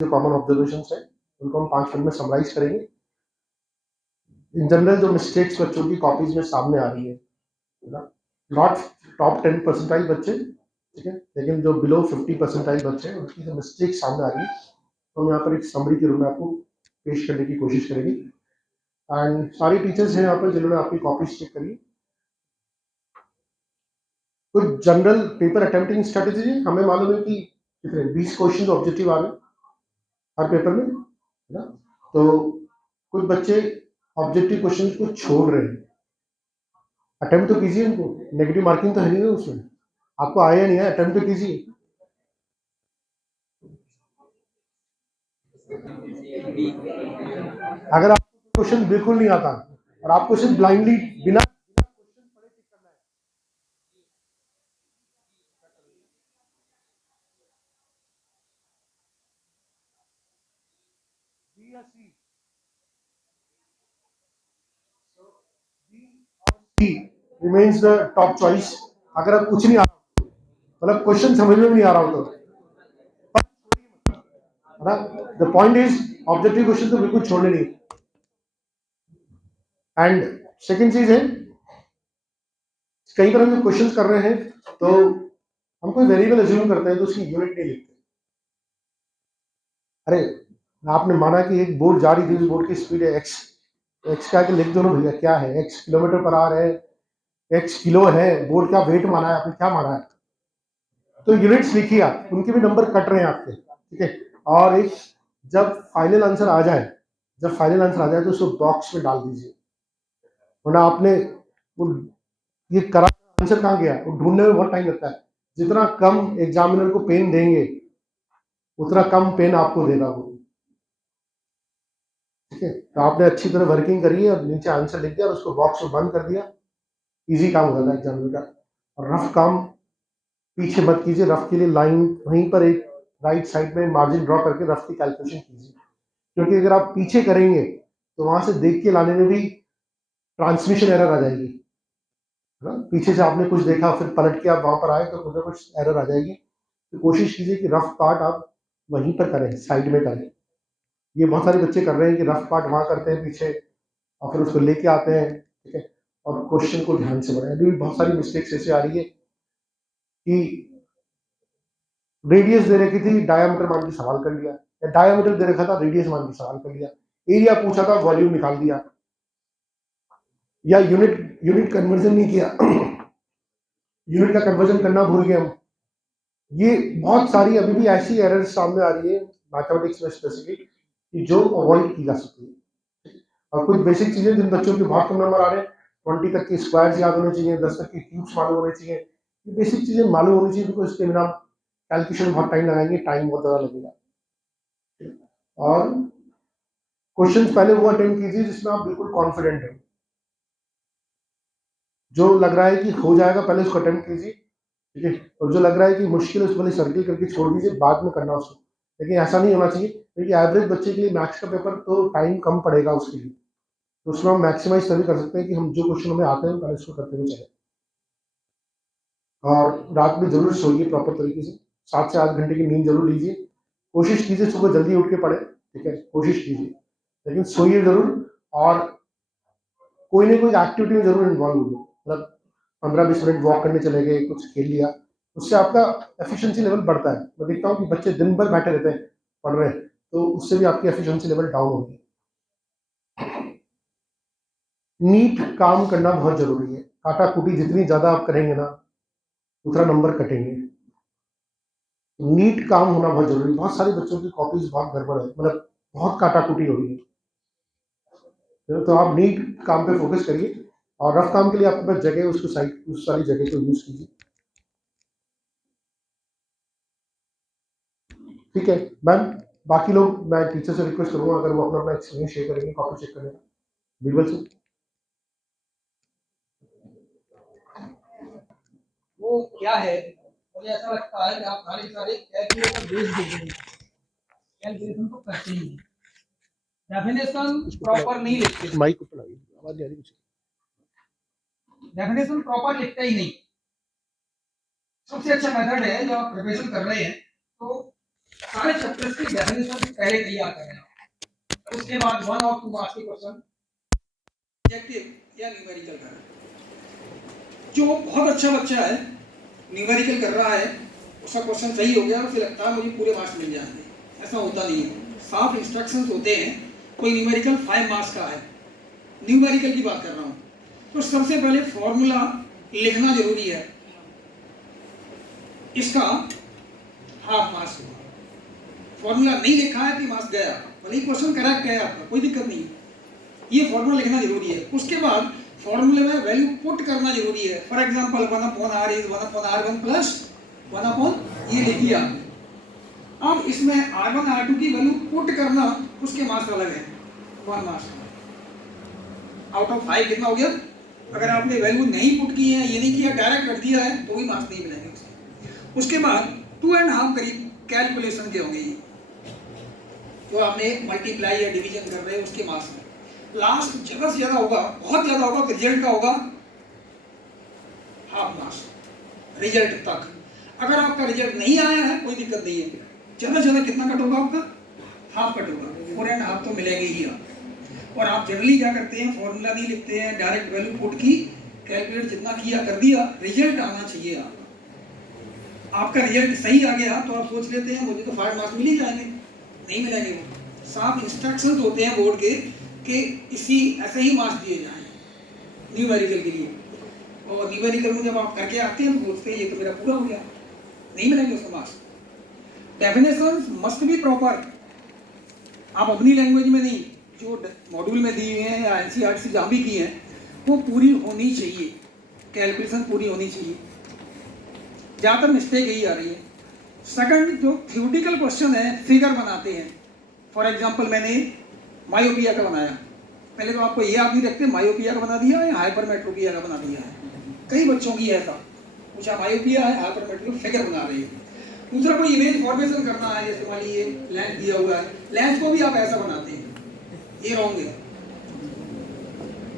जो common observations है उनको हम 5 मिनट में समराइज करेंगे। इन जनरल जो मिस्टेक्स बच्चों की कॉपीज में सामने आ रही है ना, नॉट टॉप 10 परसेंटाइल बच्चे, ठीक है, लेकिन जो बिलो 50 परसेंटाइल बच्चे हैं उनकी जो मिस्टेक सामने आ रही है, तो हम यहाँ पर एक समरी के रूप में आपको पेश करने की कोशिश करेंगे। एंड सारी टीचर्स हैं यहाँ पर जिन्होंने आपकी कॉपीज चेक करी। कुछ जनरल पेपर अटेम्प्टिंग स्ट्रेटेजी है, हमें मालूम है कि कितने 20 क्वेश्चन ऑब्जेक्टिव आ रहे हैं हर पेपर में, है ना। तो कुछ बच्चे ऑब्जेक्टिव क्वेश्चन को छोड़ रहे हैं, अटेम्प्ट तो कीजिए, उनको नेगेटिव मार्किंग तो है नहीं है उसमें, आपको आया नहीं है, अटेम्प्ट तो कीजिए। अगर आपको क्वेश्चन बिल्कुल नहीं आता और आपको सिर्फ ब्लाइंडली बिना रिमेन्स द टॉप चॉइस। अगर आप कुछ नहीं आ रहा, मतलब क्वेश्चन समझ में नहीं आ रहा हो तो, है ना, the point is objective question तो बिल्कुल छोड़ने नहीं। एंड सेकेंड चीज है, कई बार हम क्वेश्चन कर रहे हैं तो हम कोई वेरिएबल अज्यूम करते हैं तो उसकी यूनिट नहीं लिखते। अरे आपने माना कि एक बोट जा रही थी, उस बोट की स्पीड है एक्स, तो एक्स का लिख दो ना भैया, क्या है एक्स, किलोमीटर पर आवर है, एक्स किलो है, बोट का वेट माना है आपने, क्या माना है, तो यूनिट्स लिखिए आप, उनके भी नंबर कट रहे हैं आपके, ठीक है। और एक जब फाइनल आंसर आ जाए, जब फाइनल आंसर आ जाए तो उसको बॉक्स में डाल दीजिए, वरना आपने वो ये करा आंसर कहाँ गया, वो ढूंढने में बहुत टाइम लगता है। जितना कम एग्जामिनर को पेन देंगे उतना कम पेन आपको देगा वो, ठीक है। तो आपने अच्छी तरह वर्किंग करी है और नीचे आंसर लिख दिया और उसको बॉक्स में बंद कर दिया, इजी काम हो जाता है एग्जामिनर का। और रफ काम पीछे मत कीजिए, रफ के लिए लाइन वहीं पर एक राइट साइड में मार्जिन ड्रॉ करके रफ की कैलकुलेशन कीजिए, क्योंकि अगर आप पीछे करेंगे तो वहां से देख के लाने में भी ट्रांसमिशन एरर आ जाएगी, है ना। पीछे से आपने कुछ देखा फिर पलट के आप वहां पर आए तो कुछ ना कुछ एरर आ जाएगी। तो कोशिश कीजिए कि रफ पार्ट आप वहीं पर करें, साइड में करें। ये बहुत सारे बच्चे कर रहे हैं कि रफ पार्ट वहां करते हैं पीछे और फिर उसको लेके आते हैं, ठीक है, और क्वेश्चन को ध्यान से बनाए। अभी बहुत सारी मिस्टेक्स ऐसे आ रही है कि रेडियस दे रखी थी, डायामीटर मान के सवाल कर लिया, या डायामीटर दे रखा था, रेडियस मान के सवाल कर लिया, एरिया पूछा था, वॉल्यूम निकाल दिया, या यूनिट यूनिट कन्वर्जन नहीं किया यूनिट का कन्वर्जन करना भूल गए हम। ये बहुत सारी अभी भी ऐसी एरर्स सामने आ रही है मैथमेटिक्स में स्पेसिफिक, कि जो अवॉइड की जा सकती है। और कुछ बेसिक चीजें जिन बच्चों के बहुत कम नंबर आ रहे हैं, 20 तक की स्क्वायर्स याद होने चाहिए, 10 तक की क्यूब्स मालूम होने चाहिए, ये बेसिक चीजें मालूम होनी चाहिए, बिकॉज इसके बिना कैलकुलेशन में बहुत टाइम लगाएंगे, टाइम बहुत ज्यादा लगेगा। और क्वेश्चन पहले वो अटेम्प्ट कीजिए जिसमें आप बिल्कुल कॉन्फिडेंट हैं, जो लग रहा है कि हो जाएगा पहले उसको अटेम्प्ट कीजिए, ठीक है, और जो लग रहा है कि मुश्किल है उसको पहले सर्किल करके छोड़ दीजिए, बाद में करना उसको। लेकिन ऐसा नहीं होना चाहिए, क्योंकि एवरेज बच्चे के लिए मैथ्स का पेपर तो टाइम कम पड़ेगा उसके लिए, तो उसमें हम मैक्सिमाइज तभी कर सकते हैं कि हम जो क्वेश्चन हमें आते हैं पहले उसको करते हुए चले। और रात में जरूर सोइए प्रॉपर तरीके से, 7 से 8 घंटे की नींद जरूर लीजिए, कोशिश कीजिए सुबह जल्दी उठ के पढ़े, ठीक है, कोशिश कीजिए, लेकिन सोइए जरूर। और कोई ना कोई एक्टिविटी में जरूर इन्वॉल्व होगी, मतलब 15-20 मिनट वॉक करने चले गए, कुछ खेल लिया, उससे आपका एफिशिएंसी लेवल बढ़ता है। मैं देखता हूँ कि बच्चे दिन भर बैठे रहते हैं पढ़ रहे हैं, तो उससे भी आपकी एफिशिएंसी लेवल डाउन होगी। नीट काम करना बहुत जरूरी है, काटा कुटी जितनी ज्यादा आप करेंगे ना उतना नंबर कटेंगे। नीट काम होना बहुत जरूरी है। बहुत सारे बच्चों की कॉपीज बहुत गड़बड़ है, मतलब बहुत काटा कुटी हो रही है, तो आप नीट काम पे फोकस करिए। और रफ काम के लिए आपके पास जगह है, उसको साइड उस सारी जगह को यूज कीजिए, ठीक है मैम। बाकी लोग, मैं टीचर से रिक्वेस्ट करूंगा अगर वो अपना अपना एक्सपीरियंस शेयर करेंगे कॉपी चेक करने का, बीरबल से। वो क्या है, मुझे ऐसा लगता है कि आप सारे सारे कैलकुलेटर बेस दे रहे हैं, कैलकुलेशन तो करते ही नहीं, डेफिनेशन प्रॉपर नहीं लिखते, माइक ऊपर आइए, आवाज नहीं आ रही कुछ। डेफिनेशन प्रॉपर लिखता ही नहीं। सबसे अच्छा मेथड है जब आप प्रिपरेशन कर रहे हैं तो सारे चैप्टर्स की डेफिनेशन पहले तैयार करें, उसके बाद 1 और 2 मार्क्स के क्वेश्चन ऑब्जेक्टिव या न्यूमेरिकल करें। जो बहुत अच्छा बच्चा है, न्यूमेरिकल कर रहा है, उसका क्वेश्चन सही हो गया, उसे लगता है मुझे पूरे मार्क्स मिल जाएंगे, ऐसा होता नहीं है। साफ इंस्ट्रक्शंस होते हैं। कोई न्यूमेरिकल 5 मार्क्स का है, न्यूमेरिकल की बात कर रहा हूँ, तो सबसे पहले फॉर्मूला लिखना जरूरी है, इसका हाफ मार्क्स होगा। फॉर्मूला नहीं लिखा है कि मार्क्स गया, भले क्वेश्चन करेक्ट है आपका, कोई दिक्कत नहीं, ये फॉर्मूला लिखना जरूरी है। उसके बाद फॉर्मूले में वैल्यू पुट करना जरूरी है। For example 1/r is 1/r1 plus 1/, ये लिखिए आपने। अब इसमें r1 r2 की वैल्यू पुट करना, उसके मार्क्स अलग है, 1 मार्क्स। आउट ऑफ 5 कितना हो गया? अगर आपने वैल्यू नहीं पुट की है, ये नहीं किया, डायरेक्ट रख दिया है, तो भी मार्क्स नहीं मिलेंगे उसके। उसके बाद 2.5 करीब कैलकुलेशन के होंगे, जो आपने मल्टीप्लाई या डिवीजन कर रहे हैं, उसके मार्क्स में। लास्ट ज्यादा से ज्यादा होगा, बहुत ज्यादा होगा तो रिजल्ट का होगा हाफ मार्क्स, रिजल्ट तक। अगर आपका रिजल्ट नहीं आया है, कोई दिक्कत नहीं है, ज्यादा से ज्यादा कितना कट होगा आपका? हाफ कट होगा, 4.5 तो मिलेंगे ही आप। और आप जनरली क्या करते हैं, फॉर्मूला नहीं लिखते हैं, डायरेक्ट वैल्यू पुट की, कैलकुलेट जितना किया कर दिया, रिजल्ट आना चाहिए आपका। आपका रिजल्ट सही आ गया तो आप सोच लेते हैं मुझे तो 5 मार्क्स मिल ही जाएंगे, नहीं मिलेंगे। वो साफ इंस्ट्रक्शंस होते हैं बोर्ड के कि इसी ऐसे ही मार्क्स दिए जाएं न्यूमेरिकल के लिए। और न्यूमेरिकल में जब आप करके आते हैं तो सोचते हैं ये तो मेरा पूरा हो गया, नहीं मिलेंगे उसका marks. Definitions must be proper, आप अपनी लैंग्वेज में नहीं, जो मॉड्यूल में दी हुई हैं या एनसीईआरटी जहाँ भी की हैं, वो पूरी होनी चाहिए, कैलकुलेशन पूरी होनी चाहिए। ज़्यादातर मिस्टेक यही आ रही है। सेकंड, जो थ्योरेटिकल क्वेश्चन है, फिगर बनाते हैं। फॉर एग्जांपल मैंने मायोपिया का बनाया, पहले तो आपको ये याद नहीं रखते मायोपिया का बना दिया या हाइपरमेट्रोपिया का बना दिया है। कई बच्चों की ऐसा पूछा, मायोपिया है, हाइपरमेट्रोपिया, फिगर बना रही है। दूसरा कोई इमेज फॉर्मेशन करना है, जैसे मान लीजिए लेंस दिया हुआ है, लेंस को भी आप ऐसा बनाते हैं, ये रॉन्ग है।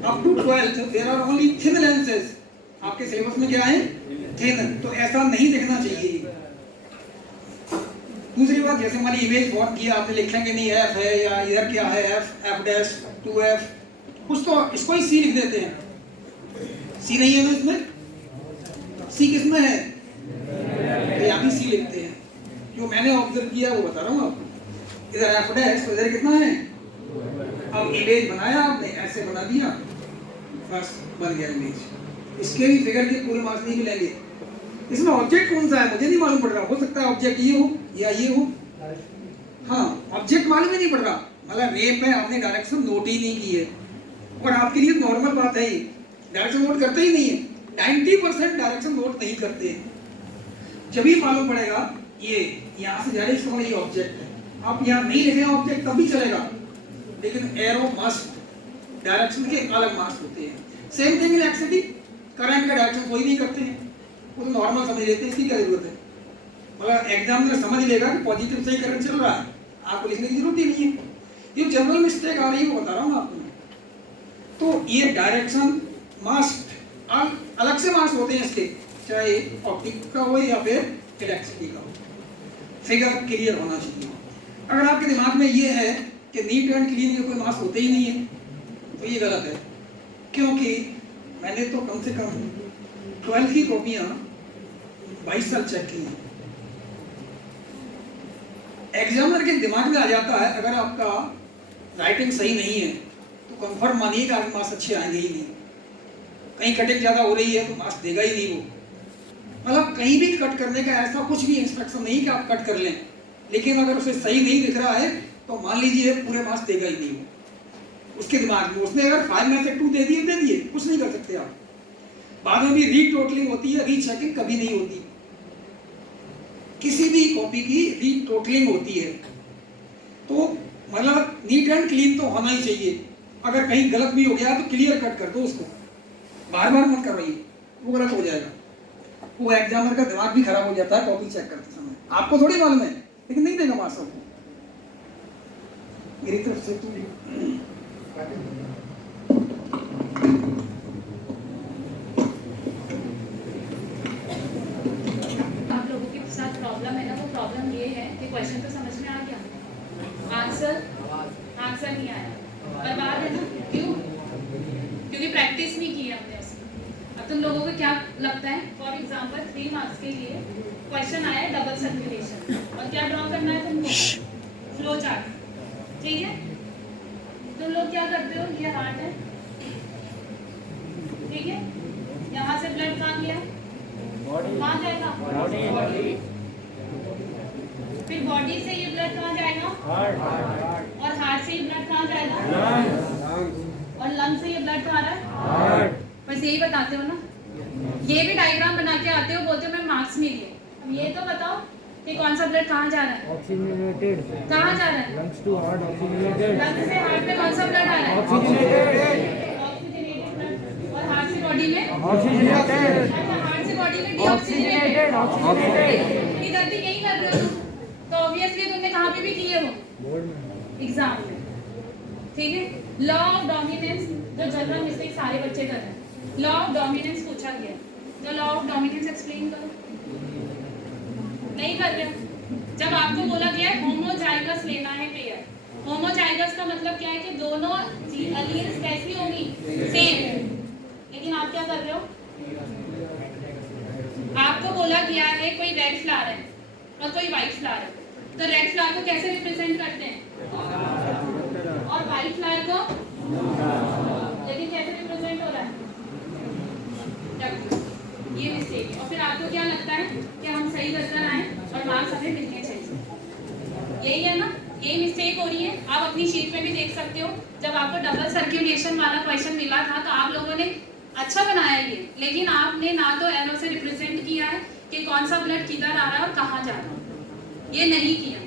Up to 12th there are only thin lenses, आपके सिलेबस में क्या है? थिन, तो ऐसा नहीं दिखना चाहिए। दूसरी बात, जैसे हमारी इमेज फॉर्म किया, आपने लिखेंगे नहीं एफ है या इधर क्या है, एफ एफ डैश 2f, कुछ तो इसको ही सी लिख देते हैं। सी नहीं है ना इसमें, सी किसमें है? तो यहाँ भी सी लिखते हैं। जो मैंने ऑब्जर्व किया वो बता रहा हूँ आपको। इधर एफ डैश, तो इधर कितना है? अब इमेज बनाया आपने, ऐसे बना दिया, बस बन गया इमेज। इसके भी फिगर के पूरे मार्क्स नहीं मिलेंगे। इसमें ऑब्जेक्ट कौन सा है मुझे नहीं मालूम पड़ रहा, हो सकता है ऑब्जेक्ट ये हो या ये हो। हाँ, ऑब्जेक्ट मालूम ही नहीं पड़ रहा, मतलब रेप में आपने डायरेक्शन नोट ही नहीं की है। और आपके लिए नॉर्मल बात है, डायरेक्शन नोट करते ही नहीं है, 90% डायरेक्शन नोट नहीं करते हैं। जब ही मालूम पड़ेगा ये यहाँ से डायरेक्ट होना, ये ऑब्जेक्ट है, आप यहाँ नहीं लिखे ऑब्जेक्ट तब भी चलेगा, लेकिन एरो मस्ट, डायरेक्शन के अलग मार्क्स होते हैं। सेम थिंग इन एक्सिटी, करंट का डायरेक्शन कोई नहीं करते हैं, वो तो नॉर्मल समझ लेते हैं, इसकी क्या जरूरत है? मतलब एग्जामिनर समझ लेगा कि पॉजिटिव से ही करंट चल रहा है, आपको लिखने की जरूरत ही नहीं है। ये जनरल मिस्टेक आ रही है, वो बता रहा हूँ आपको। तो ये डायरेक्शन मस्ट अलग से मार्क्स होते हैं इसके, चाहे ऑप्टिक का हो या फिर इलेक्ट्रिसिटी का हो, फिगर क्लियर होना चाहिए। अगर आपके दिमाग में ये है कि नीट एंड क्लीन के कोई मार्क्स होते ही नहीं है, तो ये गलत है। क्योंकि मैंने तो कम से कम 12 की कॉपियाँ 22 साल चेक की हैं। एग्जामिनर के दिमाग में आ जाता है, अगर आपका राइटिंग सही नहीं है तो कंफर्म मानिए कि आपके मार्क्स अच्छे आएंगे ही नहीं। कहीं कटिंग ज़्यादा हो रही है तो मार्क्स देगा ही नहीं वो। मतलब कहीं भी कट करने का ऐसा कुछ भी इंस्ट्रक्शन नहीं कि आप कट कर लें, लेकिन अगर उसे सही नहीं दिख रहा है तो मान लीजिए पूरे मार्क्स देगा ही नहीं वो। उसके दिमाग में उसने अगर 5 में से 2 दे दिए, कुछ नहीं कर सकते आप। बाद में भी रीटोटलिंग होती है, रीचेकिंग कभी नहीं होती। किसी भी कॉपी की रीटोटलिंग होती है, तो मतलब नीट एंड क्लीन तो होना ही चाहिए। अगर कहीं गलत भी हो गया तो क्लियर कट कर दो उसको, बार बार मत करवाइए, वो गलत हो जाएगा। वो एग्जामिनर का दिमाग भी खराब हो जाता है कॉपी चेक करते समय, आपको थोड़ी मालूम है, लेकिन नहीं देगा मार्क्स आपको। मेरी तरफ से तो आप लोगों के साथ प्रॉब्लम है ना, वो प्रॉब्लम ये है कि क्वेश्चन तो आंसर नहीं आया, बर्बाद है ना। क्यों? क्योंकि प्रैक्टिस नहीं की हमने उसकी। अब तुम लोगों को क्या लगता है, फॉर एग्जाम्पल 3 मार्क्स के लिए क्वेश्चन आया है डबल सर्कुलेशन, और क्या ड्रॉ करना है तुमको? फ्लो चार्ट, ठीक है। तुम लोग क्या करते हो, ये हार्ट है, ठीक है, यहाँ से ब्लड कहाँ गया, कहाँ जाएगा, बॉडी। फिर बॉडी से ये ब्लड कहाँ जाएगा, और हार्ट से ये ब्लड कहाँ जाएगा, और लंग से ये ब्लड कहाँ रहा है, बस यही बताते हो ना। ये भी डायग्राम बना के आते हो, बोलते हो मैं मार्क्स नहीं लिए। अब ये तो बताओ कि कौन सा ब्लड कहाँ जा रहा है, ऑक्सीजनेटेड, कहाँ जा रहा है, lungs to heart, oxygenated, lungs से हार्ट में कौन सा ब्लड आ रहा है, ऑक्सीजनेटेड ब्लड, और हार्ट से बॉडी में ऑक्सीजनेटेड, अच्छा हार्ट से बॉडी में डीऑक्सीजनेटेड, ऑक्सीजनेटेड। ये गलती यही कर रहे हो तुम, तो ऑब्वियसली तुमने कहाँ पे भी की है वो, एग्जाम में, ठीक है। लॉ ऑफ डोमिनेंस, जो जनरल मिस्टेक सारे बच्चे कर रहे हैं, लॉ ऑफ डोमिनेंस पूछा गया, तो लॉ ऑफ डोमिनेंस एक्सप्लेन करो, नहीं कर रहे हो। जब आपको बोला गया है होमोजाइगस लेना है पेयर, होमोजाइगस का मतलब क्या है कि दोनों एलील्स कैसी होंगी, सेम, लेकिन आप क्या कर रहे हो, आपको बोला गया है कोई रेड फ्लावर है और कोई व्हाइट फ्लावर है, तो रेड फ्लावर को कैसे रिप्रेजेंट करते हैं, और व्हाइट फ्लावर को, लेकिन कैसे रिप्रेजेंट हो रहा है, ये मिस्टेक है। और फिर आपको क्या लगता है कि हम सही करकर आए और मार्क्स हमें मिलने चाहिए, यही है ना, यही मिस्टेक हो रही है। आप अपनी शीट में भी देख सकते हो, जब आपको डबल सर्कुलेशन वाला क्वेश्चन मिला था तो आप लोगों ने अच्छा बनाया ये, लेकिन आपने ना तो एरो से रिप्रेजेंट किया है कि कौन सा ब्लड किधर आ रहा है और कहाँ जा रहा है, ये नहीं किया,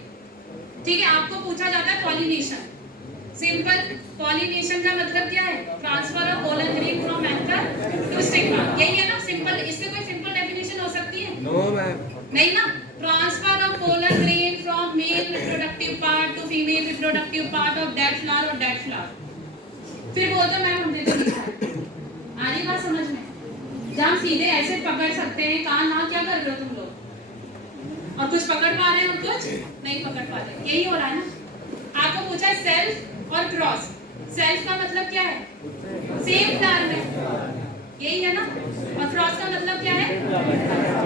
ठीक है। आपको पूछा जाता है पॉलिनेशन, सिंपल पॉलिनेशन का मतलब क्या है, transfer of pollen grain from anther to stigma, यही है ना सिंपल। इससे कोई सिंपल डेफिनेशन हो सकती है, नो मैम, नहीं ना। Transfer of pollen grain from male reproductive part two female reproductive part of dead flower और डेड फ्लावर। फिर वो तो मैम हमने तो लिखा है, आ रही बात समझ में, जहाँ सीधे ऐसे पकड़ सकते हैं, कहाँ ना क्या कर रहे हो तुम लोग, और कुछ पकड़ पा रहे हो कुछ नहीं पकड़ पा रहे, यही हो रहा है ना। आपको पूछा है सेल्फ और क्रॉस, सेल्फ का मतलब क्या है, सेम फ्लावर में, यही है ना, और क्रॉस का मतलब क्या है,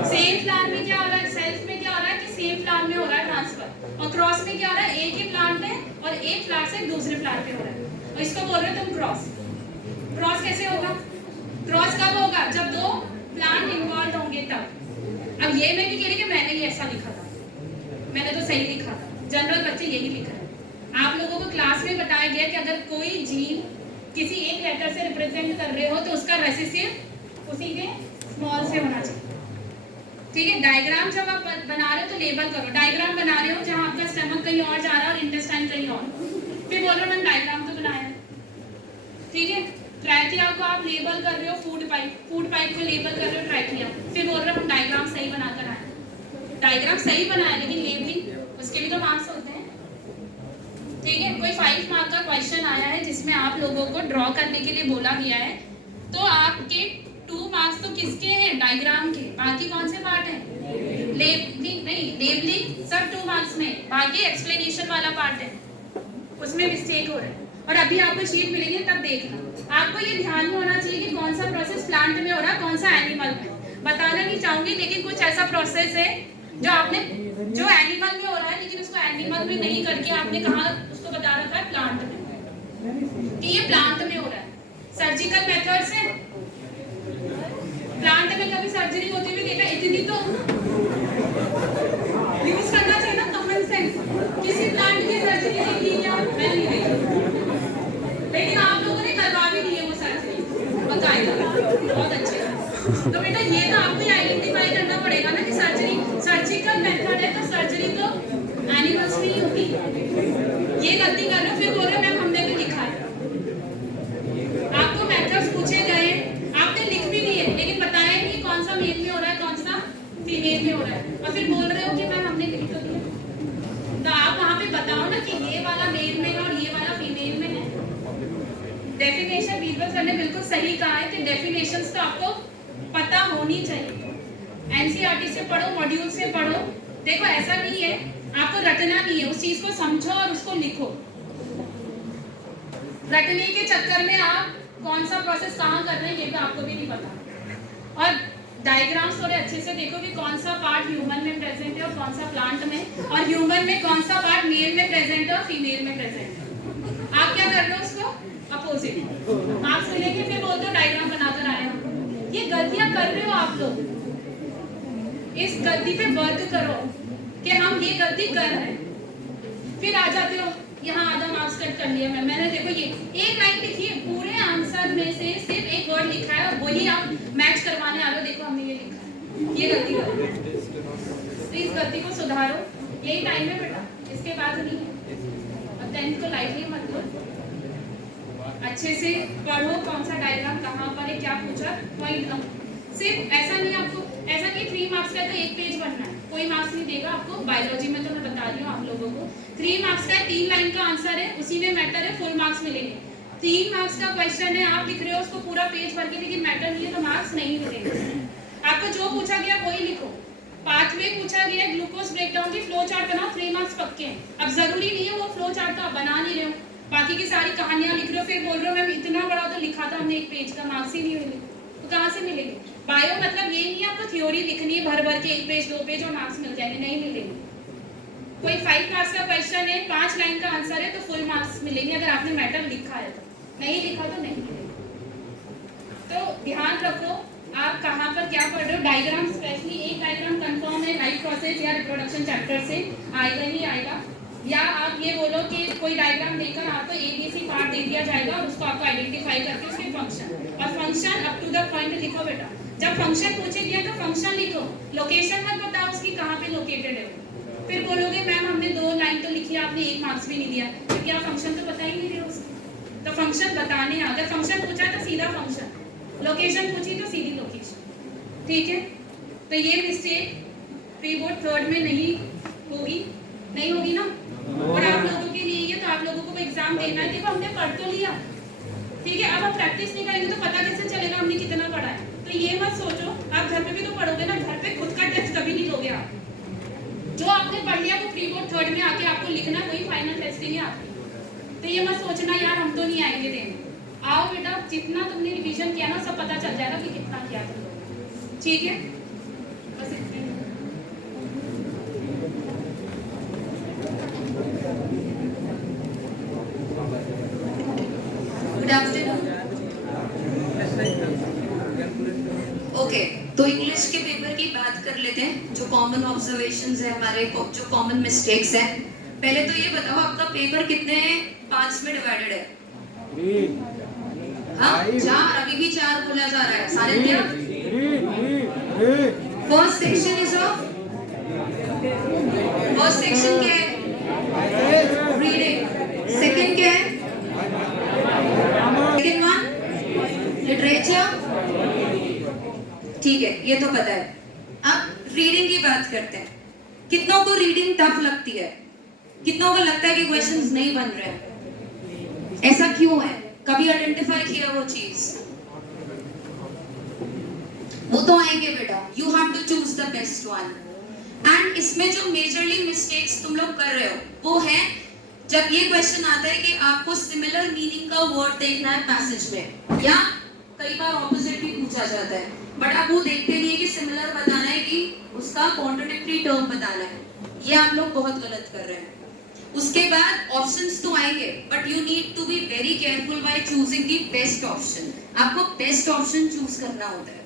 सेम फ्लावर में क्या हो रहा है, सेल्फ में क्या हो रहा है कि सेम फ्लावर में हो रहा है ट्रांसफर, और क्रॉस में क्या हो रहा है, एक ही प्लांट है और एक फ्लावर से दूसरे फ्लावर पे हो रहा है, और इसको बोल रहे हो तुम क्रॉस। क्रॉस कैसे होगा, क्रॉस कब होगा, जब दो प्लांट इन्वॉल्व होंगे तब। अब ये मैं नहीं कह रही कि मैंने ही ऐसा लिखा था, मैंने तो सही लिखा था, जनरल बच्चे यही लिख रहे हैं। आप लोगों को क्लास में बताया गया कि अगर कोई जीन किसी एक लेटर से रिप्रेजेंट कर रहे हो तो उसका रेसिसिव उसी के स्मॉल से होना चाहिए, ठीक है। डायग्राम जब आप बना रहे हो तो लेबल करो, डायग्राम बना रहे हो जहाँ आपका स्टमक कहीं और जा रहा है और इंटेस्टाइन कहीं और, फिर बोल रहे हो मैंने डायग्राम तो बनाया, ठीक है। ट्रैकिया को आप लेबल कर रहे हो फूड पाइप को लेबल कर रहे हो ट्रैकिया, फिर बोल रहे हो हम डायग्राम सही बनाकर आए, डायग्राम सही बनाया लेकिन लेबलिंग उसके भी तो मार्क्स होते हैं, ठीक है। कोई 5 मार्क का क्वेश्चन आया है जिसमें आप लोगों को ड्रॉ करने के लिए बोला गया है, तो आपके 2 मार्क्स तो किसके हैं, डायग्राम के, बाकी कौन से पार्ट है, लेबलिंग नहीं, लेबलिंग सब 2 मार्क्स में, बाकी एक्सप्लेनेशन वाला पार्ट है, उसमें मिस्टेक हो रहा है। और अभी आपको शीट मिलेगी तब देखना, आपको ये ध्यान में होना चाहिए कि कौन सा प्रोसेस प्लांट में हो रहा है, कौन सा एनिमल में, बताना नहीं चाहूंगी, लेकिन कुछ ऐसा प्रोसेस है जो आपने, जो एनिमल में हो रहा है लेकिन उसको एनिमल में नहीं करके आपने कहा, उसको बता रखा है प्लांट में, कि ये प्लांट में हो रहा है। सर्जिकल मेथड से प्लांट में कभी सर्जरी होती हुई देखा, इतनी तो यूज करना चाहिए ना कॉमन सेंस, किसी प्लांट की सर्जरी देखी क्या, मैं नहीं देखी, लेकिन आप लोगों ने करवा भी दी है वो सर्जरी बकायदा, बहुत अच्छे। तो बेटा ये तो आपको आइडेंटिफाई करना पड़ेगा ना कि सर्जिकल मेथड है तो सर्जरी तो एनिमल्स में ही होगी, ये गलती कर रहे हो, फिर बोल रहे मैम हमने भी लिखा है, आपको मेथड्स पूछे गए, आपने लिख भी दिए लेकिन बताया नहीं कौन सा मेल में हो रहा है कौन सा फीमेल में हो रहा है, और फिर बोल रहे हो कि मैम हमने लिख तो दिया, तो आप वहाँ पे बताओ ना कि ये वाला मेल में है और ये वाला फीमेल में है। डेफिनेशन बीरबल सर ने बिल्कुल सही कहा है कि डेफिनेशंस तो आपको पता होनी चाहिए, एनसीईआरटी से पढ़ो, मॉड्यूल से पढ़ो, देखो ऐसा नहीं है आपको रटना नहीं है, उस चीज को समझो और उसको लिखो। रटने के चक्कर में आप कौन सा प्रोसेस कहाँ कर रहे हैं ये भी आपको भी नहीं पता। और डायग्राम्स थोड़े अच्छे से देखो कि कौन सा पार्ट ह्यूमन में प्रेजेंट है और कौन सा प्लांट में, और ह्यूमन में कौन सा पार्ट मेल में प्रेजेंट है और फीमेल में प्रेजेंट है। आप क्या कर रहे हो उसको अपोजिट मार्क्स मिलेंगे, फिर बोलते हो डायग्राम बनाकर आए हो। ये गलतियां कर रहे हो आप लोग। इस गलती पे वर्क करो कि हम ये गलती कर रहे हैं, फिर आ जाते हो यहाँ आधा मार्क्स कट कर लिया मैंने देखो ये एक लाइन लिखी है, पूरे आंसर में से सिर्फ एक वर्ड लिखा है और वही आप मैच करवाने आ रहे हो, देखो हमने ये लिखा है, ये गलती कर रहे हो। तो इस गलती को सुधारो, यही टाइम है बेटा, इसके बाद नहीं है। और 10th को लाइटली मत लो, अच्छे से पढ़ो कौन सा डायग्राम कहाँ पर है, क्या पूछा, पॉइंट। सिर्फ ऐसा नहीं आपको, ऐसा नहीं 3 मार्क्स का तो एक पेज बनना है, कोई मार्क्स नहीं देगा आपको। बायोलॉजी में तो मैं बता रही हूँ आप लोगों को 3 मार्क्स का 3 लाइन का आंसर है, उसी में मैटर है, फुल मार्क्स मिलेंगे। 3 मार्क्स का क्वेश्चन है, आप लिख रहे हो उसको पूरा पेज भर के, लेकिन मैटर नहीं है तो मार्क्स नहीं मिलेंगे। आपको जो पूछा गया वही लिखो। पाथवे पूछा गया, ग्लूकोज ब्रेकडाउन की फ्लो चार्ट बनाओ, 3 मार्क्स पक्के हैं। अब जरूरी नहीं है वो फ्लो चार्ट तो आप बना नहीं रहे हो, बाकी की सारी कहानियां लिख रहे हो, फिर बोल रहे हो मैम इतना बड़ा तो लिखा था हमने एक पेज का, मार्क्स ही नहीं मिले, तो कहाँ से मिलेंगे। बायो मतलब ये नहीं है आपको थ्योरी लिखनी है भर भर के 1 पेज 2 पेज और मार्क्स मिल जाएंगे, नहीं मिलेंगे। कोई 5 मार्क्स का क्वेश्चन है, 5 लाइन का आंसर है तो फुल मार्क्स मिलेंगे अगर आपने मैटर लिखा है तो, नहीं लिखा तो नहीं मिलेगा। तो ध्यान रखो आप कहाँ पर क्या पढ़ रहे हो। डायग्राम स्पेशली एक डायग्राम कंफर्म है लाइफ प्रोसेस या रिप्रोडक्शन चैप्टर से आएगा ही आएगा, या आप ये बोलो कि कोई डायग्राम देकर आपको ABC पार्ट दे दिया जाएगा और उसको आपको आइडेंटिफाई करके उसके फंक्शन, और function up to the point लिखो बेटा। जब फंक्शन पूछे गया तो फंक्शन लिखो, लोकेशन मत बताओ उसकी कहाँ पे लोकेटेड है। फिर बोलोगे मैम हमने 2 लाइन तो लिखी, आपने 1 मार्क्स भी नहीं दिया, क्योंकि आप फंक्शन तो बता ही नहीं रहे हो उसको। तो फंक्शन बताने, अगर फंक्शन पूछा तो सीधा फंक्शन, लोकेशन पूछी तो सीधी लोकेशन, ठीक है। तो ये मिस्टेक प्री बोर्ड 3rd में नहीं होगी ना। और आप लोगों के लिए ये तो आप लोगों को एग्जाम देना है, देखो हमने पढ़ तो लिया, ठीक है। अब आप प्रैक्टिस नहीं करेंगे तो पता कैसे चलेगा हमने कितना पढ़ा है। तो ये मत सोचो, आप घर पे भी तो पढ़ोगे ना, घर पे खुद का टेस्ट कभी नहीं लोगे आप। जो आपने पढ़ लिया वो प्री बोर्ड 3rd में आके आपको लिखना, वही फाइनल टेस्टिंग है आपकी। तो ये मत सोचना यार हम तो नहीं आएंगे देने, आओ बेटा, जितना तुमने रिवीजन किया ना सब पता चल जाएगा कि कितना किया तुम लोगों, ठीक है। बस इतना। Good afternoon. ओके, तो इंग्लिश के पेपर की बात कर लेते हैं। जो कॉमन ऑब्जर्वेशंस है हमारे, जो कॉमन मिस्टेक्स हैं, पहले तो ये बताओ आपका पेपर कितने पार्ट्स में डिवाइडेड है? हाँ, 4, अभी भी 4 बोला जा रहा है, सारे क्या? First section is of, first section क्या है? रीडिंग। सेकंड क्या है? सेकंड वन लिटरेचर, ठीक है, ये तो पता है। अब रीडिंग की बात करते हैं। कितनों को रीडिंग टफ लगती है? कितनों को लगता है कि क्वेश्चंस नहीं बन रहे हैं? ऐसा क्यों है? कभी आइडेंटिफाई किया वो चीज? वो तो आएंगे बेटा, you have to choose the best one. And इसमें जो मेजरली मिस्टेक्स तुम लोग कर रहे हो वो है जब ये क्वेश्चन आता है कि आपको सिमिलर मीनिंग का वर्ड देखना है पैसेज में, या कई बार ऑपोजिट भी पूछा जाता है, बट आप वो देखते नहीं है कि सिमिलर बताना है कि उसका कॉन्ट्राडिक्टरी टर्म बताना है। ये आप लोग बहुत गलत कर रहे हैं। उसके बाद ऑप्शंस तो आएंगे, but you need to be very careful by choosing the best option. आपको बेस्ट ऑप्शन चूज करना होता है,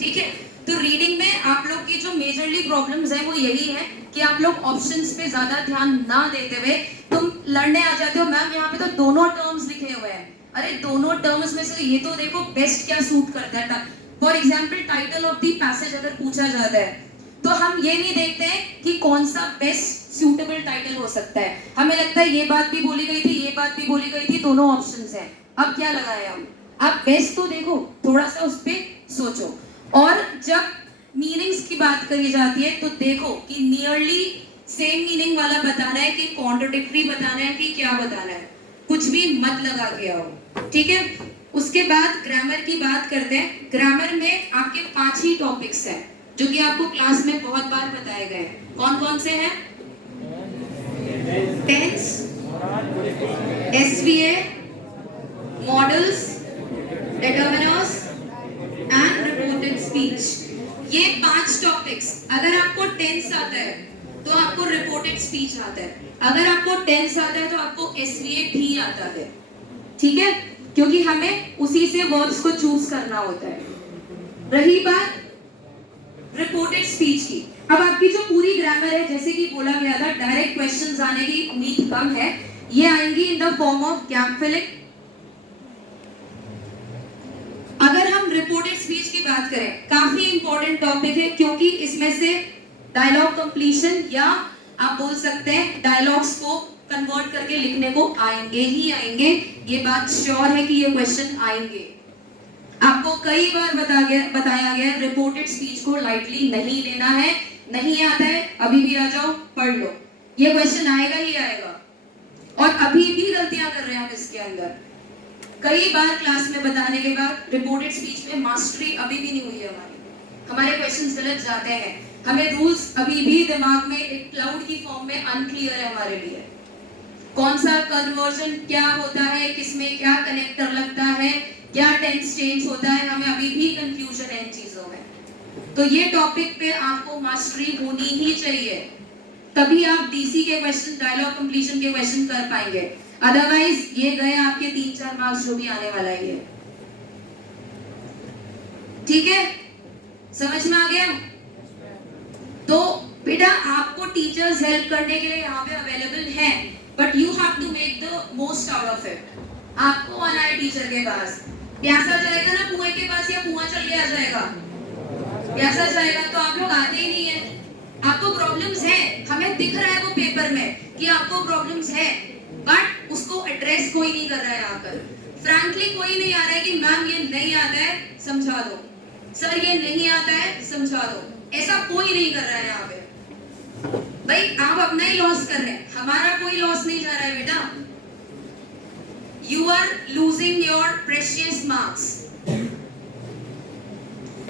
ठीक है। तो रीडिंग में आप लोग की जो मेजरली प्रॉब्लम्स है वो यही है कि आप लोग ऑप्शंस पे ज्यादा ध्यान ना देते हुए तुम लड़ने आ जाते हो। मैम यहाँ पे तो दोनों टर्म्स लिखे हुए हैं, अरे दोनों टर्म्स में से ये तो देखो बेस्ट क्या सूट करता है। For example title of the passage अगर पूछा जाता है तो हम ये नहीं देखते हैं कि कौन सा बेस्ट सूटेबल टाइटल हो सकता है, हमें लगता है ये बात भी बोली गई थी, ये बात भी बोली गई थी, दोनों ऑप्शंस हैं, अब क्या लगाए हम। आप बेस्ट तो देखो, थोड़ा सा उस पर सोचो। और जब मीनिंग्स की बात करी जाती है तो देखो कि नियरली सेम मीनिंग वाला बताना है कि कॉन्ट्राडिक्टरी बताना है कि क्या बताना है, कुछ भी मत लगा के आओ, ठीक है। उसके बाद ग्रामर की बात करते हैं। ग्रामर में आपके 5 ही टॉपिक्स हैं जो कि आपको क्लास में बहुत बार बताए गए हैं। कौन कौन से हैं? Tense, SVA, modals, determiners and reported speech. ये 5 टॉपिक्स अगर आपको टेंस आता है तो आपको रिपोर्टेड स्पीच आता है, अगर आपको टेंस आता है तो आपको एसवीए भी आता है, ठीक है, क्योंकि हमें उसी से वर्ड्स को चूज करना होता है। रही बात रिपोर्टेड स्पीच की, अब आपकी जो पूरी ग्रामर है, जैसे कि बोला गया था डायरेक्ट क्वेश्चंस आने की उम्मीद कम है, ये आएंगी in the form of gap filling. अगर हम रिपोर्टेड स्पीच की बात करें, काफी इंपॉर्टेंट टॉपिक है, क्योंकि इसमें से डायलॉग कंप्लीशन या आप बोल सकते हैं डायलॉग्स को कन्वर्ट करके लिखने को आएंगे ही आएंगे, ये बात श्योर है कि ये क्वेश्चन आएंगे। आपको कई बार बताया गया है रिपोर्टेड स्पीच को लाइटली नहीं लेना है, नहीं आता है अभी भी आ जाओ पढ़ लो, ये क्वेश्चन आएगा ही आएगा। और अभी भी गलतियां कर रहे हैं हम इसके अंदर, कई बार क्लास में बताने के बाद रिपोर्टेड स्पीच में मास्टरी अभी भी नहीं हुई है हमारे क्वेश्चंस गलत जाते हैं, हमें रूल्स अभी भी दिमाग में एक क्लाउड की फॉर्म में अनक्लियर है हमारे लिए। कौन सा कन्वर्जन क्या होता है, किसमें क्या कनेक्टर लगता है, क्या टेंस चेंज होता है, हमें अभी भी कंफ्यूजन है इन चीजों में। तो ये टॉपिक पे आपको मास्टरी होनी ही चाहिए, तभी आप डीसी के क्वेश्चन, डायलॉग कंप्लीशन के क्वेश्चन कर पाएंगे, अदरवाइज ये गए आपके 3-4 मार्क्स जो भी आने वाला है ये। ठीक है, समझ में आ गया? तो बेटा आपको टीचर्स हेल्प करने के लिए यहाँ पे अवेलेबल हैं, but you have to make the most out of it. आपको आना है टीचर के पास, प्यासा जाएगा ना कुएं के पास या कुआं चल के आ जाएगा? प्यासा जाएगा, तो आप लोग आते ही नहीं है। आपको प्रॉब्लम्स है, हमें दिख रहा है वो पेपर में कि आपको प्रॉब्लम्स है, बट उसको एड्रेस कोई नहीं कर रहा है आकर। फ्रैंकली कोई नहीं आ रहा है कि मैम ये नहीं आता है समझा दो, सर ये नहीं आता है समझा दो, ऐसा कोई नहीं कर रहा है यहाँ पे। भाई आप अपना ही लॉस कर रहे हैं, हमारा कोई लॉस नहीं जा रहा है बेटा। You are losing your precious marks.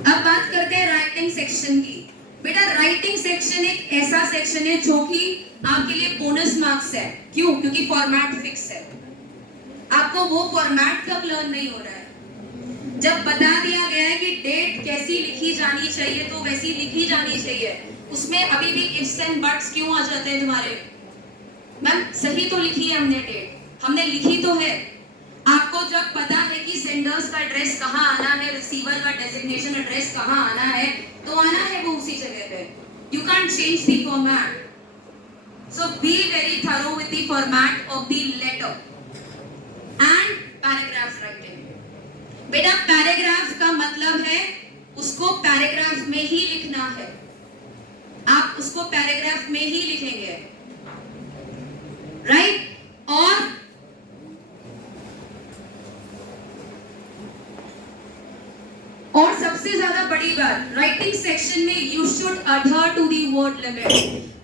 अब बात करते हैं राइटिंग सेक्शन की। बेटा राइटिंग सेक्शन एक ऐसा सेक्शन है जो कि आपके लिए बोनस मार्क्स है। क्यों? क्योंकि फॉर्मेट फिक्स है, आपको वो फॉर्मेट कब लर्न नहीं हो रहा है। जब बता दिया गया है कि डेट कैसी लिखी जानी चाहिए तो वैसी लिखी जानी चाहिए, उसमें अभी भी इफ्स एंड बट्स क्यों आ जाते हैं तुम्हारे? मैम सही तो लिखी है हमने डेट, हमने लिखी तो है। आपको जब पता है कि सेंडर्स का एड्रेस कहाँ आना है, रिसीवर का डेजिग्नेशन एड्रेस कहाँ आना है, तो आना है वो उसी जगह पे। You can't change the format, so be very thorough with the format of the letter and paragraph writing. बेटा पैराग्राफ का मतलब है उसको पैराग्राफ में ही लिखना है, आप उसको पैराग्राफ में ही लिखेंगे, राइट? और सबसे ज्यादा बड़ी बात, राइटिंग सेक्शन में you should adhere to the word limit.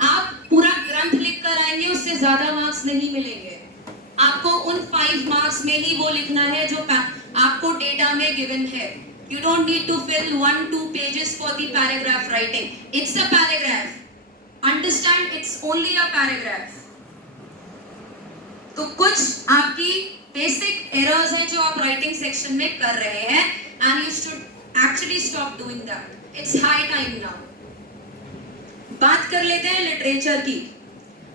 आप पूरा ग्रंथ लिख कर आएंगे उससे ज्यादा मार्क्स नहीं मिलेंगे, आपको उन 5 मार्क्स में ही वो लिखना है जो आपको डेटा में गिवन है। You don't need to fill 1-2 pages for the paragraph writing. It's a paragraph. Understand? It's only a paragraph. तो कुछ आपकी बेसिक एरर्स हैं जो आप राइटिंग सेक्शन में कर रहे हैं, and you should actually stop doing that. It's high time now. बात कर लेते हैं लिटरेचर की।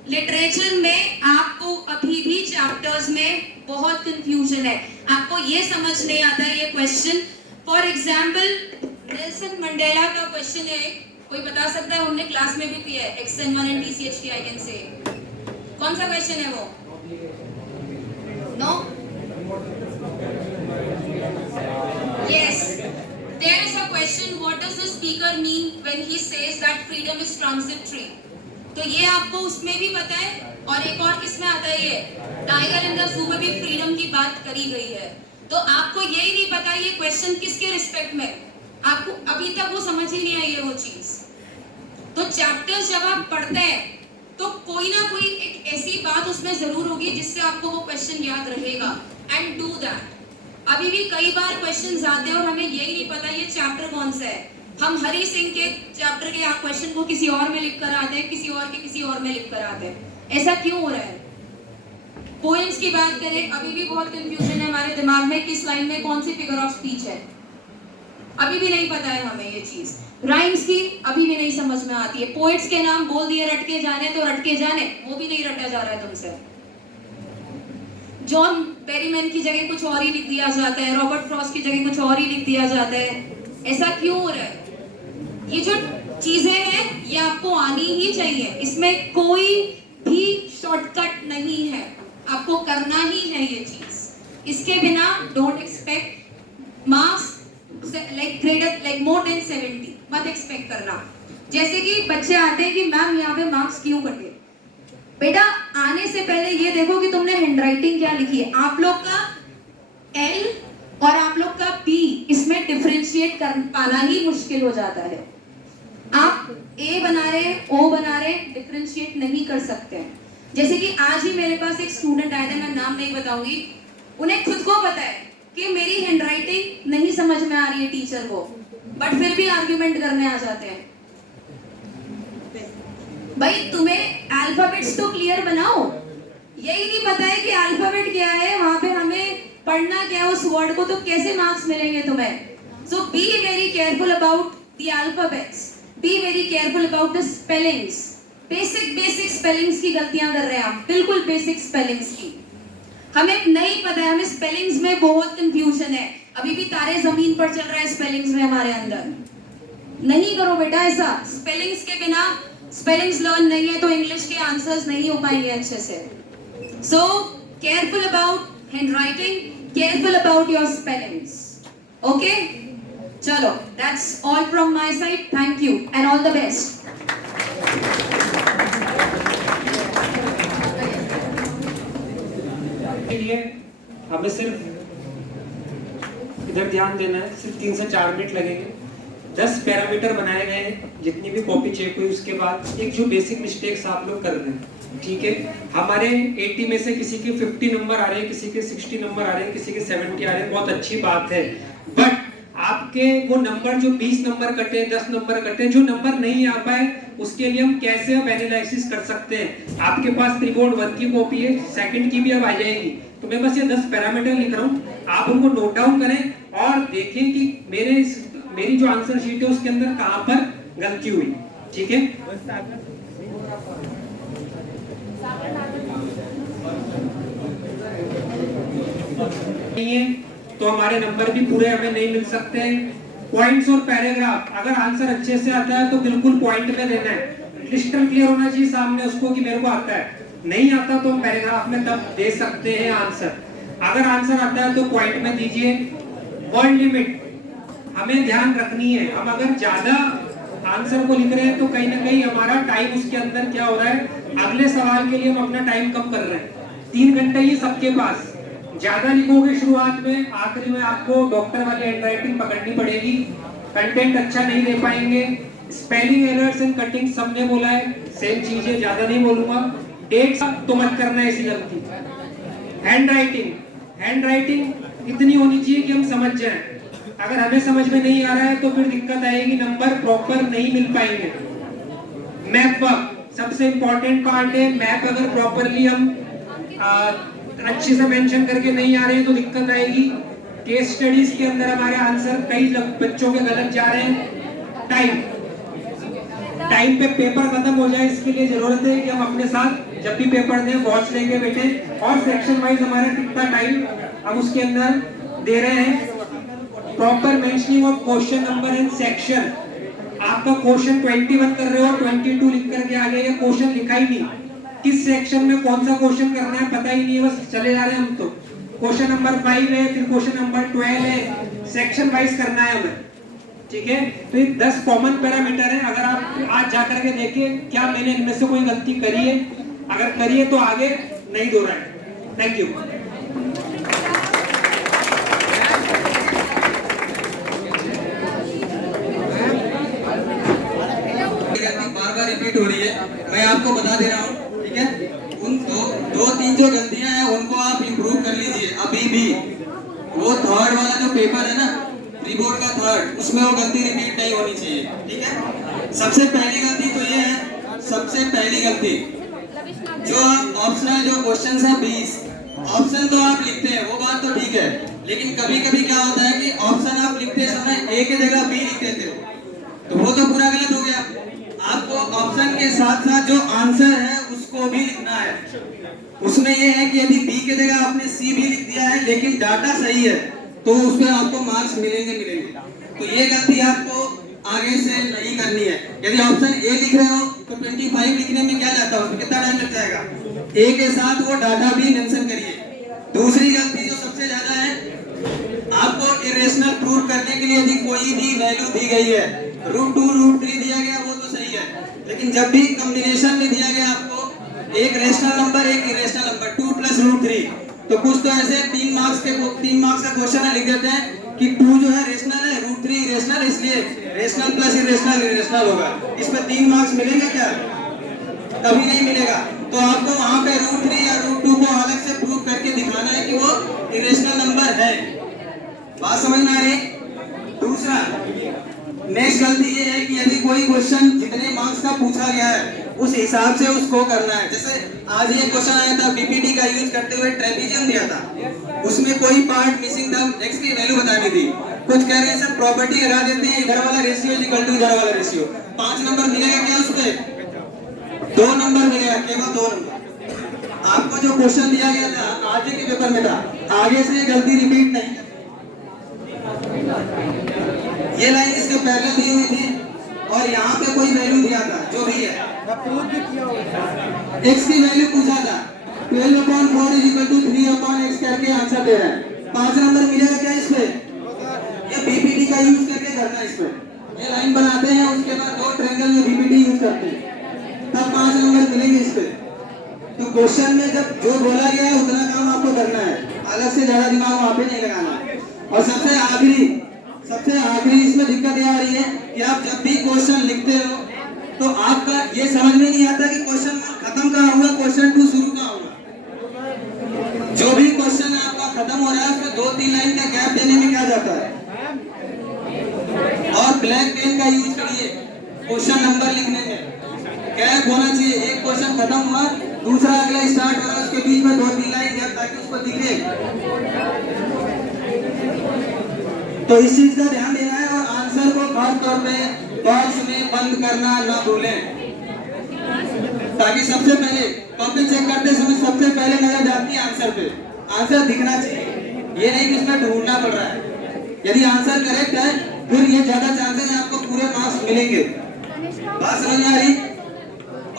लिटरेचर में आपको अभी भी चैप्टर्स में बहुत कंफ्यूजन है, आपको ये समझ नहीं आता है ये question. For example Nelson Mandela का क्वेश्चन है, कोई बता सकता है? हमने क्लास में भी किया है, XN1 and TCH की आई कैन से। कौन सा क्वेश्चन है वो? No? Yes, there is a question, what does the speaker mean when he says that freedom is transitory? तो ये आपको उसमें भी पता है, और एक और किसमें आता है, ये टाइगर इन द जू में भी फ्रीडम की बात करी गई है। तो आपको यही नहीं पता ये क्वेश्चन किसके रिस्पेक्ट में, आपको अभी तक वो समझ ही नहीं आई है वो चीज। तो चैप्टर्स जब आप पढ़ते हैं तो कोई ना कोई एक ऐसी बात उसमें जरूर होगी जिससे आपको वो क्वेश्चन याद रहेगा, एंड डू दैट। अभी भी कई बार क्वेश्चन आते हैं और हमें यही नहीं पता ये चैप्टर कौन सा है, हम हरी सिंह के चैप्टर के क्वेश्चन को किसी और में लिख कर आते हैं, किसी और में लिख कर आते हैं। ऐसा क्यों हो रहा है? पोएम्स की बात करें, अभी भी बहुत कंफ्यूजन है हमारे दिमाग में किस लाइन में कौन सी फिगर ऑफ स्पीच है, अभी भी नहीं पता है हमें ये चीज। राइम्स की अभी भी नहीं समझ में आती है। पोएट्स के नाम बोल दिए रटके जाने तो रटके जाने, वो भी नहीं रटा जा रहा है तुमसे। जॉन बेरीमैन की जगह कुछ और ही लिख दिया जाता है, रॉबर्ट फ्रॉस्ट की जगह कुछ और ही लिख दिया जाता है। ऐसा क्यों हो रहा है? ये जो चीजें हैं ये आपको आनी ही चाहिए, इसमें कोई भी शॉर्टकट नहीं है, आपको करना ही है ये चीज। इसके बिना don't expect marks like greater like more than 70 मत एक्सपेक्ट करना। जैसे कि बच्चे आते हैं कि मैम यहाँ पे मार्क्स क्यों कटे, बेटा आने से पहले ये देखो कि तुमने हैंडराइटिंग क्या लिखी है। आप लोग का एल और आप लोग का पी, इसमें डिफरेंशिएट कर पाना ही मुश्किल हो जाता है। आप ए बना रहे ओ बना रहे, डिफरेंशिएट नहीं कर सकते हैं। जैसे कि आज ही मेरे पास एक स्टूडेंट आए थे, मैं नाम नहीं बताऊंगी, उन्हें खुद को पता है कि मेरी हैंडराइटिंग नहीं समझ में आ रही है टीचर को, बट फिर भी आर्ग्यूमेंट करने आ जाते हैं। भाई तुम्हें अल्फाबेट्स तो क्लियर बनाओ, यही नहीं पता है कि अल्फाबेट क्या है, वहां पे हमें पढ़ना क्या है उस वर्ड को, तो कैसे मार्क्स मिलेंगे तुम्हें? So be very careful about the alphabets, be very careful about the spellings. Basic spellings की गलतियां कर रहे हैं आप, बिल्कुल बेसिक स्पेलिंग्स की। हमें नहीं पता है, हमें स्पेलिंग्स में बहुत कंफ्यूजन है, अभी भी तारे जमीन पर चल रहा है स्पेलिंग्स में हमारे अंदर। नहीं करो बेटा ऐसा, स्पेलिंग्स के बिना, स्पेलिंग्स लर्न नहीं है तो इंग्लिश के आंसर्स नहीं हो पाएंगे अच्छे से। So careful about handwriting, careful about your spellings, okay? चलो, that's all from my side, thank you and all the best. के लिए हमें सिर्फ इधर ध्यान देना है, सिर्फ 3 से 4 मिनट लगेंगे। 10 पैरामीटर बनाए गए हैं, जितनी भी कॉपी चेक हुई उसके बाद एक जो बेसिक मिस्टेक्स आप लोग कर रहे हैं, ठीक है? हमारे 80 में से किसी के 50 नंबर आ रहे हैं, किसी के 60 नंबर आ रहे हैं, किसी के 70 आ रहे हैं, बहुत अच्छी बात है। बट आपके वो नंबर जो 20 नंबर कटे, 10 नंबर कटे, जो नंबर नहीं आ पाए उसके लिए हम कैसे अब एनालिसिस कर सकते हैं? आपके पास प्रीबोर्ड 1 की कॉपी है, सेकंड की भी अब आ जाएगी, तो मैं बस ये 10 पैरामीटर लिख रहा हूँ, आप उनको नोट डाउन करें और देखें कि मेरी जो आंसर शीट है उसके अंदर कहाँ पर गलती हुई, ठीक है? नहीं है तो हमारे नंबर भी पूरे हमें नहीं मिल सकते हैं। पॉइंट्स और पैराग्राफ, अगर आंसर अच्छे से आता है तो बिल्कुल पॉइंट में देना है, क्रिस्टल क्लियर होना चाहिए सामने उसको कि मेरे को आता है। नहीं आता तो हम पैराग्राफ में तब दे सकते हैं आंसर। अगर आंसर आता है तो पॉइंट में दीजिए। वर्ड लिमिट हमें ध्यान रखनी है, हम अगर ज्यादा आंसर को लिख रहे हैं तो कहीं ना कहीं हमारा टाइम उसके अंदर क्या हो रहा है, अगले सवाल के लिए हम अपना टाइम कम कर रहे हैं। 3 घंटे ही सबके पास, ज्यादा लिखोगे शुरुआत में, आखिरी में आपको डॉक्टर वाली हैंडराइटिंग पकड़नी पड़ेगी, कंटेंट अच्छा नहीं दे पाएंगे। स्पेलिंग एरर्स एंड कटिंग सबने बोला है, सेम चीजें, ज्यादा नहीं बोलूंगा। डेट्स तो मत करना ऐसी गलती। हैंडराइटिंग इतनी होनी चाहिए कि हम समझ जाएं। अगर हमें समझ में नहीं आ रहा है तो फिर दिक्कत आएगी, नंबर प्रॉपर नहीं मिल पाएंगे। मैप वर्क सबसे इंपॉर्टेंट पार्ट है। मैप अगर प्रॉपरली हम अच्छे से मेंशन करके नहीं आ रहे हैं तो दिक्कत आएगी। केस स्टडीज के अंदर हमारे आंसर कई बच्चों के गलत जा रहे हैं। टाइम पे पेपर खत्म हो जाए, इसके लिए जरूरत है कि हम अपने साथ जब भी पेपर दें वॉच लेके बैठे, और सेक्शन वाइज हमारा कितना टाइम हम उसके अंदर दे रहे हैं। Proper mentioning of question number and section. आपका क्वेश्चन 21 कर रहे हो, 22 लिख करके आ गया, ये क्वेश्चन लिखा ही नहीं, किस सेक्शन में कौन सा क्वेश्चन करना है पता ही नहीं है, बस चले जा रहे हैं हम। तो क्वेश्चन नंबर 5 है, फिर क्वेश्चन नंबर 12 है, सेक्शन वाइज करना है हमें, ठीक है? तो ये 10 कॉमन पैरामीटर है। अगर आप आज जा करके देखिए क्या मैंने इनमें से कोई गलती करी है, अगर करी है तो आगे नहीं दोहराए। Thank you. बार-बार रिपीट हो रही है, मैं आपको बता दे रहा हूँ, ठीक है? उन दो तीन जो गलतियां हैं उनको आप इंप्रूव कर लीजिए अभी भी। वो थर्ड वाला जो पेपर है ना, प्रीबोर्ड का थर्ड, उसमें वो गलती रिपीट नहीं होनी चाहिए, ठीक है? सबसे पहली गलती तो ये है, सबसे पहली गलती जो आप ऑप्शनल जो क्वेश्चन है 20 लिखते हैं वो बात तो ठीक है, लेकिन कभी कभी क्या होता है कि ऑप्शन आप लिखते समय ए की जगह बी लिख देते हो, तो वो तो पूरा गलत हो गया। आपको ऑप्शन के साथ साथ जो आंसर है उसको भी लिखना है। उसमें ये है कि यदि बी की जगह आपने सी भी लिख दिया है लेकिन डाटा सही है तो उसमें आपको मार्क्स मिलेंगे। तो ये गलती आपको आगे से नहीं करनी है। यदि ऑप्शन ए लिख रहे हो तो 25 लिखने में क्या जाता है, उसमें कितना टाइम लग जाएगा? ए के साथ वो डाटा भी मेंशन करिए। दूसरी गलती जो सबसे ज्यादा है, आपको इरेशनल प्रूव करने के लिए यदि कोई भी वैल्यू दी गई है, √2 √3 दिया गया वो तो सही है, लेकिन जब भी कॉम्बिनेशन में दिया गया आपको एक रेशनल नंबर एक इरेशनल नंबर 2 + √3, तो कुछ तो ऐसे 3 मार्क्स का क्वेश्चन है लिख देते हैं कि 2 जो है रेशनल है, √3 इरेशनल, इसलिए रेशनल प्लस इरेशनल होगा। इसमें 3 मार्क्स मिलेंगे क्या? कभी नहीं मिलेगा। तो आपको वहां पे √3 या √2 को अलग से प्रूव करके दिखाना है कि वो इरेशनल नंबर है। बात समझ में आ रही? दूसरा नेक्स्ट गलती ये है कि यदि कोई क्वेश्चन जितने मार्क्स का पूछा गया है उस हिसाब से उसको करना है। जैसे आज ये क्वेश्चन आया था, बीपीटी का यूज करते हुए ट्रेपीजियम दिया था, उसमें कोई पार्ट मिसिंग था, x की वैल्यू बतानी थी। कुछ कह रहे हैं सर प्रॉपर्टी लगा देते हैं, इधर वाला रेशियो इक्वल टू इधर वाला रेशियो, 5 नंबर मिलेगा क्या उस पे? 2 नंबर मिलेगा, केवल 2 नंबर। आपको जो क्वेश्चन दिया गया था आज के पेपर में था, आगे से ये गलती रिपीट नहीं। ये लाइन इसके पहले दी हुई थी और यहाँ पे कोई वैल्यू दिया था जो भी है, x की वैल्यू पूछा था, 12/4 = 3/x करके आंसर दे रहा है। 5 नंबर मिलेगा क्या इस पे? ये बीपीटी का यूज करके करना है। इस पे ये लाइन बनाते हैं, उसके बाद 2 ट्रायंगल में बीपीटी यूज करते हैं, तब 5 नंबर मिलेंगे इस पे। तो क्वेश्चन में जब जो बोला गया है उतना काम आपको करना है, अलग से ज्यादा दिमाग वहां पे नहीं लगाना। और सबसे आखिरी इसमें दिक्कत ये आ रही है कि आप जब भी क्वेश्चन लिखते हो तो आपका ये समझ में नहीं आता कि क्वेश्चन 1 खत्म कहाँ हुआ, क्वेश्चन 2 शुरू कहाँ हुआ। जो भी क्वेश्चन आपका खत्म हो रहा है उसमें 2-3 लाइन का गैप देने में क्या जाता है। और ब्लैक पेन का यूज करिए क्वेश्चन नंबर लिखने में, गैप होना चाहिए। एक क्वेश्चन खत्म हुआ, दूसरा अगला स्टार्ट हो रहा है, उसके बीच में 2-3 लाइन गैप ताकि उसको दिखे। तो इस चीज का ध्यान देना है और आंसर को खास तौर पे बॉक्स में बंद करना ना भूलें, ताकि सबसे पहले कॉपी चेक करते समय सबसे पहले नजर जाती है आंसर पे। आंसर दिखना चाहिए, ये नहीं कि उसमें ढूंढना पड़ रहा है। यदि आंसर करेक्ट है फिर ये ज्यादा चांसेस है आपको पूरे मार्क्स मिलेंगे। बात समझ में आ रही?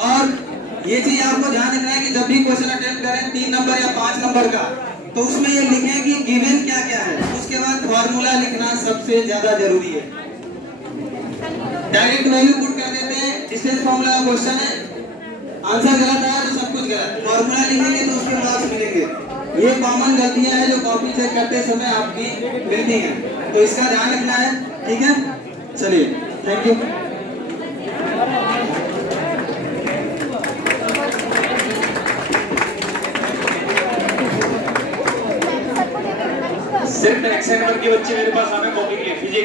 और ये चीज आपको ध्यान रखना है कि जब भी क्वेश्चन अटेम्प्ट करें 3 नंबर या 5 नंबर का, तो उसमें ये लिखें कि गिवन क्या क्या है, उसके बाद फॉर्मूला लिखना सबसे ज्यादा जरूरी है। डायरेक्ट वैल्यू पुट कर देते हैं, डिस्टेंस फॉर्मूला का क्वेश्चन है, आंसर गलत आया तो सब कुछ गलत। फॉर्मूला लिखेंगे तो उसके मार्क्स मिलेंगे। ये कॉमन गलतियां हैं जो कॉपी चेक करते समय आपकी मिलती हैं, तो इसका ध्यान रखना है। ठीक है, चलिए, थैंक यू। सिर्फ नेक्स्ट नंबर के बच्चे मेरे पास आना कॉपी के लिए फिजिक्स